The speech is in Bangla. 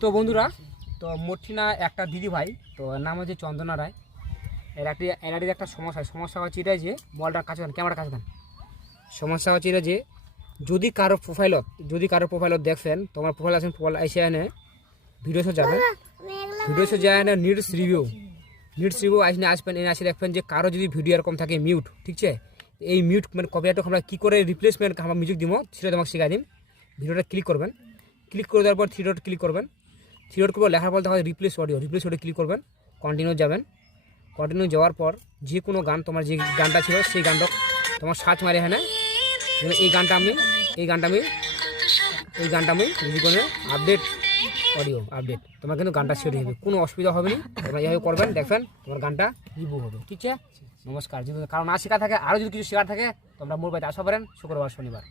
তো বন্ধুরা, তো মর্টিনা একটা দিদি ভাই, তো নাম হচ্ছে চন্দনা রায়। এর একটা সমস্যা হচ্ছে এটা যে বলটার কাছে ক্যামেরার কাছে দেন। সমস্যা হচ্ছে এটা যে যদি কারো প্রোফাইলত দেখছেন, তোমার প্রোফাইল আছেন, প্রোফাইল এসে এনে ভিডিওসে যাবেন, ভিডিওসে যায় এনে নিডস রিভিউ আসবেন, এনে আসে দেখবেন যে কারো যদি ভিডিও এরকম থাকে মিউট, ঠিক আছে, এই মিউট মানে কপিরাইট আমরা কী করে রিপ্লেসমেন্ট আমরা মিউজিক দিব সেটা তোমাকে শিখাই দিন। ভিডিওটা ক্লিক করবেন, ক্লিক করে দেওয়ার পর থ্রি ডট ক্লিক করবেন, থ্রি ডট করে লেখার পর দেখা রিপ্লেস অডিও ক্লিক করবেন, কন্টিনিউ যাবেন। কন্টিনিউ যাওয়ার পর যে কোনো গান, তোমার যে গানটা ছিল সেই গানটা তোমার সার্চ মারি হ্যাঁ এই গানটা আমি জীবনে আপডেট অডিও আপডেট, তোমার কিন্তু গানটা সেট হবে, কোনো অসুবিধা হবে না। তোমরা এইভাবে করবেন, দেখবেন তোমার গানটা রিভিউ হবে, ঠিক আছে। নমস্কার। যদি কারো না শেখা থাকে, আরও যদি কিছু শেখার থাকে, তোমরা মোর বাড়িতে আসা পারেন শুক্রবার শনিবার।